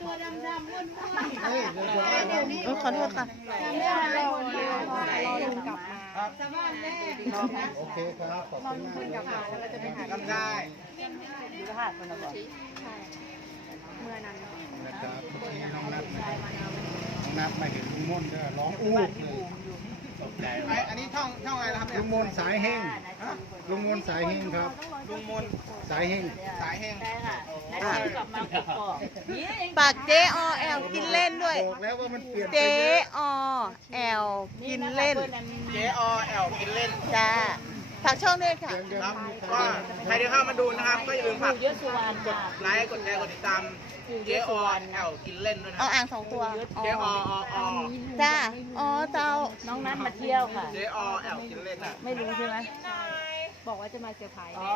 ตัวดำดำม้วนม้วนเฮ้ยเดี๋ยวเดี๋ยวเออขอโทษค่ะจำได้ไหมรอลุงกลับมาสะบ้านแม่โอเคครับขอบคุณมากลุงกลับมาแล้วก็จะไปหาทำได้ดูรหัสมันนะบอกเมื่อนั้นนะครับเมื่น้องนัทมาน้องนัทมาเห็นลุงม่นก็ร้องอู้เลย ตกใจไออันนี้ช่องช่องอะไรนะครับเนี่ลุยงมนสายเฮงลุงมนสายเฮงครับ ลุงมนสายเฮงสายแห้งได้ค่ะแล้วเดี๋ยวกลับมากกอกนี่เองปากเจอแอลกินเล่นด้วยบอกแล้วว่ามันเปลี่ยนไปเจเยอะอแอลกินเล่นเจอแอลกินเล่นจ้า ฝากช่องด้วยค่ะเดือนเดือนครับมีใครก็ใครที่เข้ามาดูนะครับ ก็อย่าลืมฝากเยอะสุวรรณกดไลค์กดแชร์กดติดตามเจอแอลกินเล่นด้วยนะคเอารับอ่างสองตัวเจอออจ้าอ๋อเจ้าน้องนัทมาเที่ยวค่ะ เจอแอลกินเล่นอะไม่รู้ใช่ไหมบอกว่าจะมาเซอร์ไพรส์อ๋อ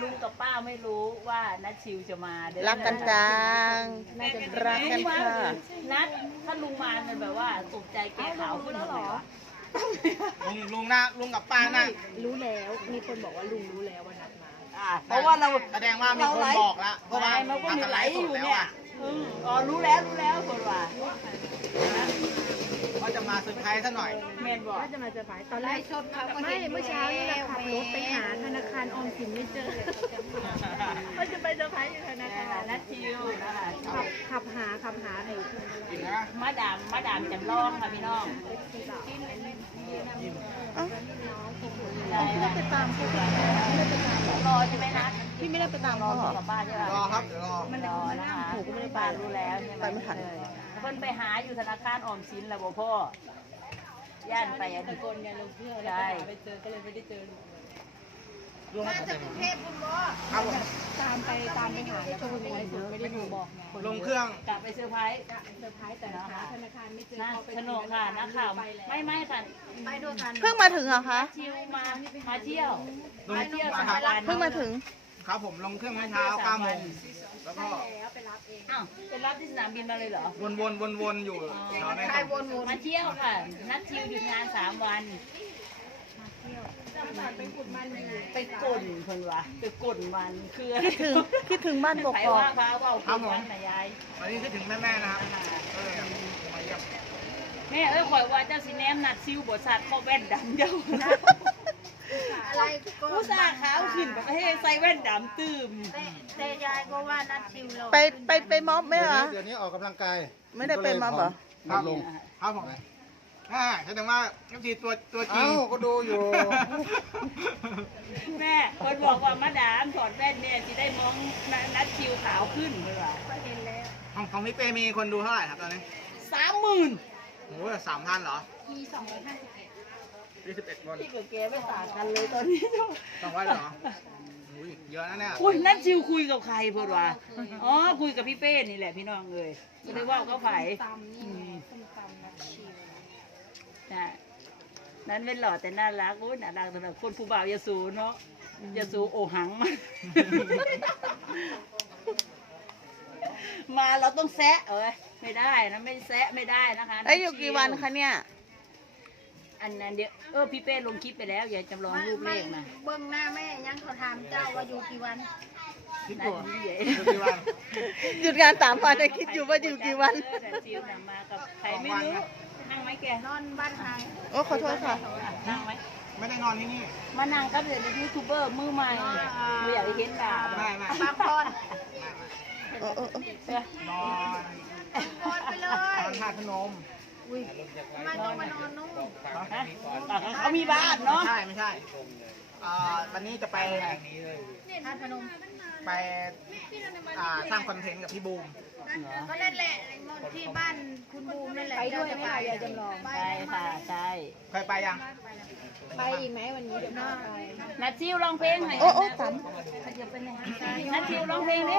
ลุงกับป้าไม่รู้ว่านัทชิวจะมาเดี๋ยวรักกันจังน่าจะรักกันค่ะนัทถ้าลุงมาเนี่ยแบบว่าตกใจแกขาวขึ้นทำไมวะ ลุงลุงนะลุงกับป้านะรู้แล้ว มีคนบอกว่าลุงรู้แล้วว่านัดมาอ่าเพราะว่าเราแสดงว่ามีคนบอกแล้วเพราะว่ามันก็มีทำไหลไลฟ์อสดยู่แล้วเนี่ยอะอืมอ๋อรู้แล้วรู้แล้วคนว่า ก็จะมาเซอร์ไพรส์ซะหน่อยเมนบอกว่าจะมาเซอร์ไพรส์ตอนแรไล่กชดเขาก็ไม่เห็นเมื่อเช้านี่เราขับรถไปหาธนาคารออมสินไม่เจอว่าจะไปเซอร์ไพรส์อยู่ธนาคารนัทชิวนะคะขับขับหาขับหาไอ้กินนะมาดามมาดามจำลองค่ะพี่น้องเอ้าใช่ไม่ได้ไปตามเขาเหรอรอใช่ไหมนัทพี่ไม่ได้ไปตามรอเขาเหรอ กลับบ้านใช่ไหมรอครับเดี๋ยวรอรอนะคะหนูก็ไม่ได้บ้านรู้แล้วใช่ไหมไปไม่ทัน เพิ่นไปหาอยู่ธนาคารออมสินแล้วบ่พ่อย่านไปอันนี้คนเนี่ยลงเที่ยวใช่ไปเจอก็เลยไม่ได้เจอลุงลุงมาจากกรุงเทพคุณบ่ครับผมตามไปตามไปหาแล้วก็คุณไลฟ์สดไม่ได้ดูบอกไงลงเครื่องกลับไปเซอร์ไพรส์เซอร์ไพรส์แต่หาธนาคารไม่เจอนะพอไปสนุกค่ะนักข่าวไม่ไม่ค่ะไปด้วยกันเพิ่งมาถึงเหรอคะชิวมามาเที่ยวลงมาเที่ยวมาสครับถาบันเพิ่งมาถึง ครับผมลงเครื่องเมื่อเช้า9โมงแล้วก็แล้วไปรับเองอ้าวเป็นรับที่สนามบินมาเลยเหรอวนวนวนวนๆอยู่แถวในใครวนวนมาเที่ยวค่ะ นัดชิวหยุดงานสามวัน ไปขุดมันอยู่ไปก่นคนวะไปก่นมันคือคิดถึงคิดถึงบ้านกไปกอกว่าพาเอาคนวันไหนยายวันนี้คิดถึงแม่ๆนะครับเออมาเยี่ยมแม่เอ้ยคอยว่าเจ้าสิแนมนัดชิวบทสัตว์ข้อแว่นดำเจ้า อะไรก็ผู้สาขาวขึ้นแบบให้ใส่แว่นดำตื่มแต่แต่ยายก็ว่านัดชิวเราไปไปไปม็อบไหมเดี๋ยวเหรอนี้เดี๋ยวนี้ออกกำลังกายไม่ได้ไปมาเหรอครับลงครับผมอ่าแสดงว่าเอฟซีตัวตัวจริเอ้างก็ดูอยู่ แม่คนบอกว่ามาดามถอดแว่นเนี่ยสิได้มองนัดชิวขาวขึ้นเลยว่ะของของพี่เป้มีคนดูเท่าไหร่ครับตอนนี้สามหมื่นโอ้โหสามพันเหรอ มีสองร้อยห้าสิบเอ็ด ยี่สิบเอ็ดคนพี่กับแกไม่ต่างกันเลยตอนนี้เจ้าสองร้อยเหรออุ้ยเยอะนะเนี่ยอุ้ยนั่นชิวคุยกับใครเพื่อนวะอ๋อคุยกับพี่เป้นี่แหละพี่น้องเลยไม่ได้ว่าเขาไผ่ตำนี่ไงส้มตำนัดชิวจ้ะนั้นเป็นหล่อแต่น่ารักโอ้ยน่ารักสำหรับคนผู้บ่าวยาสูเนาะยาสูโอหังมามาเราต้องแซะเอ้ยไม่ได้นะไม่แซะไม่ได้นะคะไอ้ยอยู่กี่วันคะเนี่ย อันนั้นเดี๋ยวเออพี่เป้ลงคลิปไปแล้วอย่าจำลองรูปเลขมาเบื้องหน้าแม่ยังเขาถามเจ้าว่าอยู่กี่วันคิดนั่ตัวนนี่ใหญ่ดูกี่วันหยุดงานสามวันได้คิดอยู่ว่าอยู่กี่วันเออแต่จิวน่ะมากับใครไม่รู้นั่งไหมแกนอนบ้านใครโอ้ขอโทษค่ะนั่งไหมไม่ได้นอนที่นี่มานั่งกับเดี๋ยวยูทูบเบอร์มือใหม่ไม่อยากให้เห็นด่าไม่ไม่บางคนเออเออเออเออนอนนอนไปเลยนอนท่าตุพนม ทำไมต้องมานอนนู่นฮะเขามีบ้านเนาะ ไม่ใช่ไม่ใช่อ่าวันนี้จะไปท่านพนมไปอ่าสร้างคอนเทนต์กับพี่บูมก็นั่นแหละ ที่บ้านคุณบูมนั่นแหละไปด้วยเจ้าไหมจะล่ะยายจำลองใช่ค่ะใช่เคยไปยัง ไปอีกไหมวันนี้เดี๋ยวมาไปนัดจิวร้องเพลงให้โอ้โอ้สามนัดจิวร้องเพลงดิ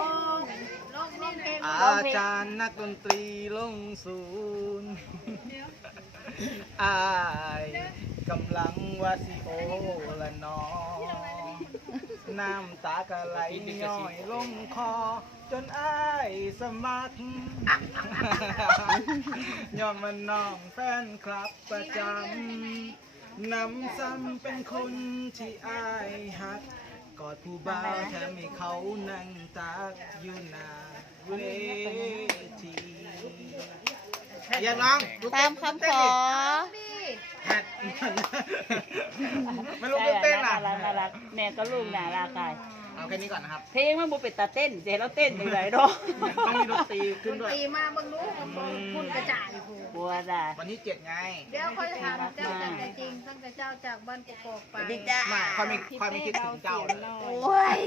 โลกนี้เพลงอาจารย์นักดนตรีลงศูนย์อายกำลังว่าสิโอละนอน้ำตากะไหลย่อยลงคอ จนอายสมัครย้อนมันน้องแฟนคลับประจำนำซ้ำเป็นคนที่อายหัก กอดผู้บ่าวแถมให้เขานั่งตักอยู่หน้าเวทีอย่าน้องลุกตามคำขอพี่แฮดไม่รู้เต้นน่าอะรักน่ารักแม่ก็ลูกน่ารักค่ะ เอาแค่นี้ก่อนนะครับ เพลงมันบ่เป็นตาเต้นเจ๊เราเต้นยังไงเนาะต้องมีดนตรีขึ้นด้วย ตีมาเบิ่งรู้คุณกระจายโหบัวด่าวันที่เจ็ดไงเดี๋ยวค่อยถามเจ้าตั้งแต่จริงตั้งแต่เจ้าจากบ้านกกอกไปดิจ้ามาค่อยไม่ค่อยไม่คิดถึงเจ้าเลยโอ้ย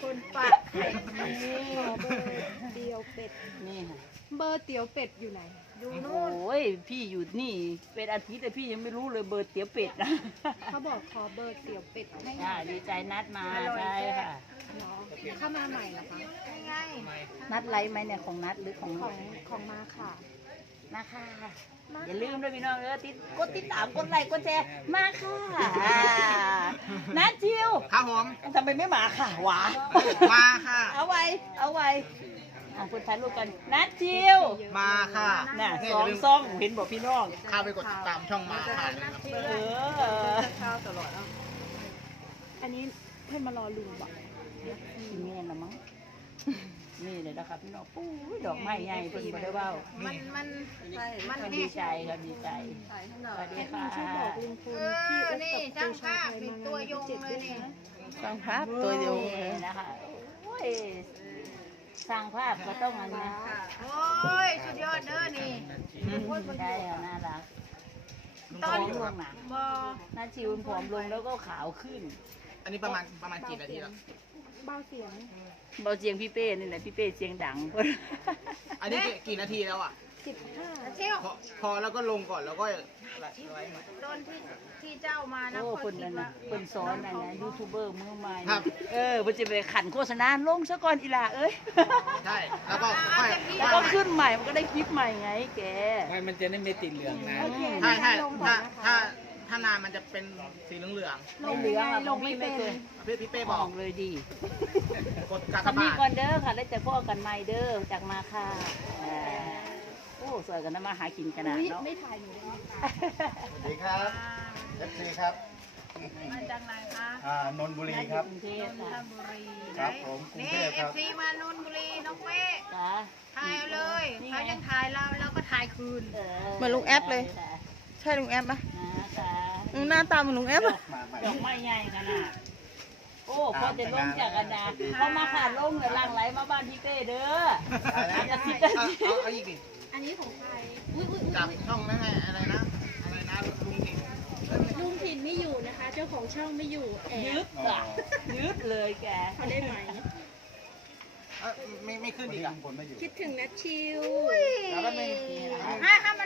คนปากไข่เตี๋ยวเป็ดนี่ค่ะเบอร์เตี๋ยวเป็ดอยู่ไหนอยู่โอนู่น้ยพี่อยู่นี่เป็นอาทิตย์แต่พี่ยังไม่รู้เลยเบอร์เตี๋ยวเป็ดนะเขาบอกขอเบอร์เตี๋ยวเป็ดให้หน่จ้าอยดีใจนัดมาใช่ค่ะเนาะเข้ามาใหม่เหรอคะยังไงนัดไลฟ์ไหมเนี่ยของนัดหรือของของของมาค่ะ มาค่ะ อย่าลืมด้วยพี่น้องเออติดกดติดตามกดไลค์กดแชร์มาค่ะอ่านัดชิวครับผมทำไมไม่มาค่ะหวามาค่ะ เอาไว้ เอาไว้อะคุณถ่ายรูปกันนัดชิวมาค่ะน่ะเนี่ยสอองย่าลืมซ่องเห็นบอกพี่น้องเข้าไปกดติดตามช่องมาค่ะเลยครับเออข้าวตลอดอะอันนี้ เพื่อนมารอลุงบอกกินเงี้ยละมั้งนี่เลยนะครับพี่น้องปุ้ยดอกไม้ใหญ่เพิ่นบ่ได้เว้ามันมันมันก็เนี่ดียใจครับดีใจสวัสดีค่ะช่วยบอกลุงพลเอที่ออบนี่กับช่างจูชาภาพไทยเป็นมาตัวยงเจ็ดเลด้วยยนี่นะฟังครับตัวเดียวนี่นะคะโอ้ยสร้างภาพก็ต้องอันนี้โอ้ยสุดยอดเด้อนี่ใช่ค่ะน่ารักตอนผอมลงนะบอหน้าชิวผอมลงแล้วก็ขาวขึ้น อันนี้ประมาณประมาณกี่นาทีแล้วเบาเสียง เบาเสียงพี่เป้นี่แหละพี่เป้เสียงดัง อันนี้กี่กี่นาทีแล้วอะสิบห้าเที่ยวพอพอแล้วก็ลงก่อนแล้วก็ไลฟ์ไลฟ์ใหม่ตอนที่ที่เจ้ามานะโอ้ค่อยคนคินั้ดนว่านะคนสอนนั่นนะยูทูบเบอร์มือใหม่ครับ เออมันจะไปขันโฆษณาลงซะก่อนอีหล่าเอ้ยใช่แล้วก็ค่อยแล้วก็ขึ้นใหม่มันก็ได้คลิปใหม่ไงแก ไม่มันจะได้ไม่ติดเหลืองนะโอเคใช่ใช่ลงก่อถ้านนะคะถ้า ถ้านานมันจะเป็นสีเหลืองลงเหลืยัองงไงอะลงไม่ไม่เป็นเคยๆพี่พี่เป้บบออกกเลยดีกดกากทำนี้บาทก่อนเด้อค่ะแล้วจะพ่อกันใหม่เด้อจากมาค่ะอ่าโอ้สวยกันนะมาหากินขนาดอุ๊ยเนาะไม่ถ่ายหนูได้ไหมสวัสดีครับเอฟซีครับ มาจากไหนคะอ่านนทบุรีครับ กรุงเทพนนค่ะทบุรีครับผมกรุงนี่เทพเอครัฟบซีมานนทบุรีน้องเป้จ้าถ่ายเอาเลยเขายังถ่ายเราเราก็ถ่ายคืน เหมือนลุงแอปเลย ใช่ลุงแอปปะค่ะอืม หน้าตาเหมือนลุงแอปปะมาใหม่ดอกไม้ใหญ่ขนาดโอ้พอจะลงจากกันดาเขามาขาดลงเดี๋ยวลังไหลมาบ้านพี่เต้เด้ออาจจะสิบเอาเอาเอาอีกดิอันนี้ของใคร อุ้ยอุ้ยอุ๊ยจากช่องนั่นไงอะไรนะ อะไรนะลุงถิ่นลุงถิ่นไม่อยู่นะคะ เจ้าของช่องไม่อยู่แอยึบดอะยึดเลยแกเขาได้ไหม เอ้ยไม่ไม่ขึ้นวันอีนี้กอะลุงพลไม่อยู่คิดถึงนัทชิว แล้วก็ไม่ให้ให้มัน